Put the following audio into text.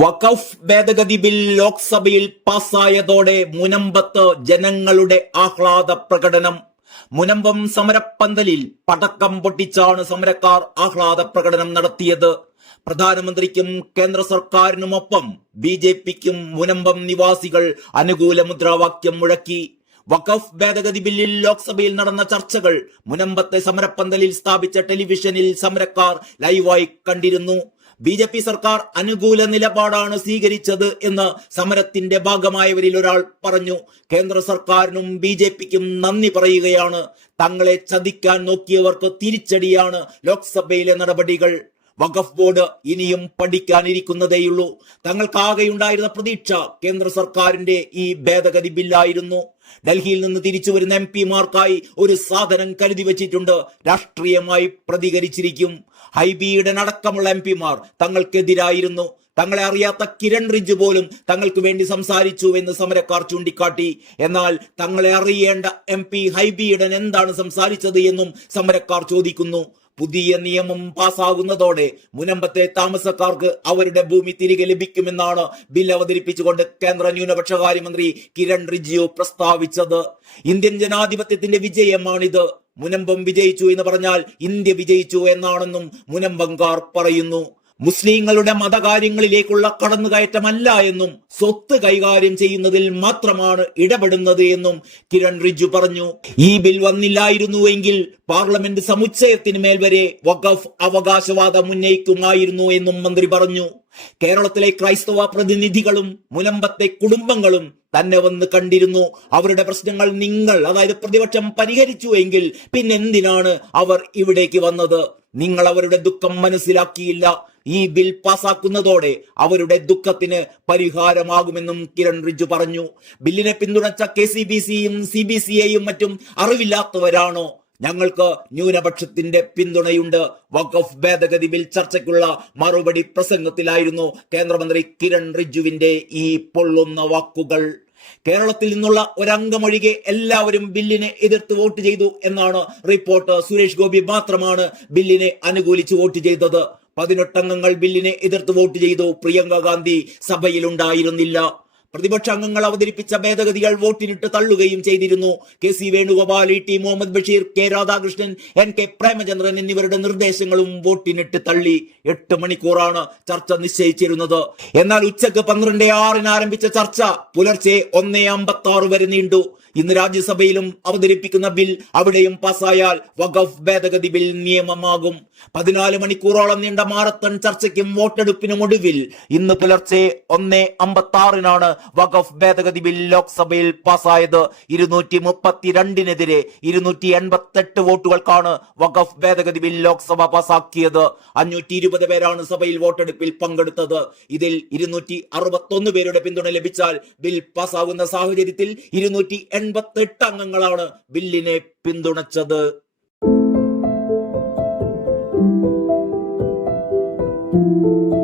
വഖഫ് ഭേദഗതി ബിൽ ലോക്സഭയിൽ പാസ്സായതോടെ മുനമ്പത്ത് ജനങ്ങളുടെ ആഹ്ലാദ പ്രകടനം. മുനമ്പം സമരപ്പന്തലിൽ പടക്കം പൊട്ടിച്ചാണ് സമരക്കാർ ആഹ്ലാദ പ്രകടനം നടത്തിയത്. പ്രധാനമന്ത്രിക്കും കേന്ദ്ര സർക്കാരിനുമൊപ്പം ബി ജെ പിക്കും മുനമ്പം നിവാസികൾ അനുകൂല മുദ്രാവാക്യം മുഴക്കി. വഖഫ് ഭേദഗതി ബില്ലിൽ ലോക്സഭയിൽ നടന്ന ചർച്ചകൾ മുനമ്പത്തെ സമരപ്പന്തലിൽ സ്ഥാപിച്ച ടെലിവിഷനിൽ സമരക്കാർ ലൈവായി കണ്ടിരുന്നു. ബി ജെ പി സർക്കാർ അനുകൂല നിലപാടാണ് സ്വീകരിച്ചത് എന്ന് സമരത്തിന്റെ ഭാഗമായവരിൽ ഒരാൾ പറഞ്ഞു. കേന്ദ്ര സർക്കാരിനും ബി ജെ പിക്കും നന്ദി പറയുകയാണ്. തങ്ങളെ ചതിക്കാൻ നോക്കിയവർക്ക് തിരിച്ചടിയാണ് ലോക്സഭയിലെ നടപടികൾ. വഖഫ് ബോർഡ് ഇനിയും പഠിക്കാനിരിക്കുന്നതേയുള്ളൂ. തങ്ങൾക്കാകെയുണ്ടായിരുന്ന പ്രതീക്ഷ കേന്ദ്ര സർക്കാരിന്റെ ഈ ഭേദഗതി ബില്ലായിരുന്നു. ഡൽഹിയിൽ നിന്ന് തിരിച്ചു വരുന്ന എം പിമാർക്കായി ഒരു സാധനം കരുതി വച്ചിട്ടുണ്ട്. രാഷ്ട്രീയമായി പ്രതികരിച്ചിരിക്കും. ഹൈബിയുടെ അടക്കമുള്ള എം പിമാർ തങ്ങൾക്കെതിരായിരുന്നു. തങ്ങളെ അറിയാത്ത കിരൺ റിജ് പോലും തങ്ങൾക്ക് വേണ്ടി സംസാരിച്ചു എന്ന് സമരക്കാർ ചൂണ്ടിക്കാട്ടി. എന്നാൽ തങ്ങളെ അറിയേണ്ട എം പി ഹൈബിയുടൻ എന്താണ് സംസാരിച്ചത് എന്നും സമരക്കാർ ചോദിക്കുന്നു. പുതിയ നിയമം പാസ്സാകുന്നതോടെ മുനമ്പത്തെ താമസക്കാർക്ക് അവരുടെ ഭൂമി തിരികെ ലഭിക്കുമെന്നാണ് ബിൽ അവതരിപ്പിച്ചുകൊണ്ട് കേന്ദ്ര ന്യൂനപക്ഷ കാര്യമന്ത്രി കിരൺ റിജിജു പ്രസ്താവിച്ചത്. ഇന്ത്യൻ ജനാധിപത്യത്തിന്റെ വിജയമാണിത്. മുനമ്പം വിജയിച്ചു എന്ന് പറഞ്ഞാൽ ഇന്ത്യ വിജയിച്ചു എന്നാണെന്നും മുനമ്പങ്കാർ പറയുന്നു. മുസ്ലിങ്ങളുടെ മതകാര്യങ്ങളിലേക്കുള്ള കടന്നുകയറ്റമല്ല എന്നും സ്വത്ത് കൈകാര്യം ചെയ്യുന്നതിൽ മാത്രമാണ് ഇടപെടുന്നത് എന്നും കിരൺ റിജു പറഞ്ഞു. ഈ ബിൽ വന്നില്ലായിരുന്നുവെങ്കിൽ പാർലമെന്റ് സമുച്ചയത്തിന് മേൽ വരെ വഖഫ് അവകാശവാദം ഉന്നയിക്കുമായിരുന്നു എന്നും മന്ത്രി പറഞ്ഞു. കേരളത്തിലെ ക്രൈസ്തവ പ്രതിനിധികളും മുലമ്പത്തെ കുടുംബങ്ങളും തന്നെ വന്ന് കണ്ടിരുന്നു. അവരുടെ പ്രശ്നങ്ങൾ നിങ്ങൾ അതായത് പ്രതിപക്ഷം പരിഹരിച്ചു എങ്കിൽ പിന്നെന്തിനാണ് അവർ ഇവിടേക്ക് വന്നത്? നിങ്ങൾ അവരുടെ ദുഃഖം മനസ്സിലാക്കിയില്ല. ഈ ബിൽ പാസാക്കുന്നതോടെ അവരുടെ ദുഃഖത്തിന് പരിഹാരമാകുമെന്നും കിരൺ റിജു പറഞ്ഞു. ബില്ലിനെ പിന്തുണച്ച കെ സി ബി സിയും സി ബി സി എയും മറ്റും അറിവില്ലാത്തവരാണോ? ഞങ്ങൾക്ക് ന്യൂനപക്ഷത്തിന്റെ പിന്തുണയുണ്ട്. വഖഫ് ഭേദഗതി ബിൽ ചർച്ചയ്ക്കുള്ള മറുപടി പ്രസംഗത്തിലായിരുന്നു കേന്ദ്രമന്ത്രി കിരൺ റിജുവിന്റെ ഈ പൊള്ളുന്ന വാക്കുകൾ. കേരളത്തിൽ നിന്നുള്ള ഒരംഗമൊഴികെ എല്ലാവരും ബില്ലിനെ എതിർത്ത് വോട്ട് ചെയ്തു എന്നാണ് റിപ്പോർട്ട്. സുരേഷ് ഗോപി മാത്രമാണ് ബില്ലിനെ അനുകൂലിച്ച് വോട്ട് ചെയ്തത്. പതിനെട്ടംഗങ്ങൾ ബില്ലിനെ എതിർത്ത് വോട്ട് ചെയ്തു പ്രിയങ്ക ഗാന്ധി സഭയിലുണ്ടായിരുന്നില്ല. പ്രതിപക്ഷ അംഗങ്ങൾ അവതരിപ്പിച്ച ഭേദഗതികൾ വോട്ടിനിട്ട് തള്ളുകയും ചെയ്തിരുന്നു. K C Venugopal T Muhammad Basheer K Radhakrishnan N K Premachandran എന്നിവരുടെ നിർദ്ദേശങ്ങളും വോട്ടിനിട്ട് തള്ളി. എട്ട് മണിക്കൂറാണ് ചർച്ച നിശ്ചയിച്ചിരുന്നത്. എന്നാൽ ഉച്ചയ്ക്ക് പന്ത്രണ്ട് ആറിന് ആരംഭിച്ച ചർച്ച പുലർച്ചെ ഒന്നേ അമ്പത്തി ആറ് വരെ നീണ്ടു. ഇന്ന് രാജ്യസഭയിലും അവതരിപ്പിക്കുന്ന ബിൽ അവിടെയും പാസ്സായാൽ വഖഫ് ഭേദഗതി ബിൽ നിയമമാകും. പതിനാല് മണിക്കൂറോളം നീണ്ട മാരത്തൺ ചർച്ചയ്ക്കും വോട്ടെടുപ്പിനും ഒടുവിൽ ഇന്ന് പുലർച്ചെ ഒന്നേ അമ്പത്തി ആറിനാണ് വഖഫ് ഭേദഗതി ബിൽ ലോക്സഭയിൽ പാസ്സായത്. ഇരുന്നൂറ്റി മുപ്പത്തിരണ്ടിനെതിരെ ഇരുന്നൂറ്റി എൺപത്തെട്ട് വോട്ടുകൾക്കാണ് വഖഫ് ഭേദഗതി ബിൽ ലോക്സഭ പാസാക്കിയത്. അഞ്ഞൂറ്റി ഇരുപത് പേരാണ് സഭയിൽ വോട്ടെടുപ്പിൽ പങ്കെടുത്തത്. ഇതിൽ ഇരുന്നൂറ്റി അറുപത്തൊന്ന് പേരുടെ പിന്തുണ ലഭിച്ചാൽ ബിൽ പാസ്സാകുന്ന സാഹചര്യത്തിൽ ഇരുന്നൂറ്റി എൺപത്തെട്ട് അംഗങ്ങളാണ് ബില്ലിനെ പിന്തുണച്ചത്. thank you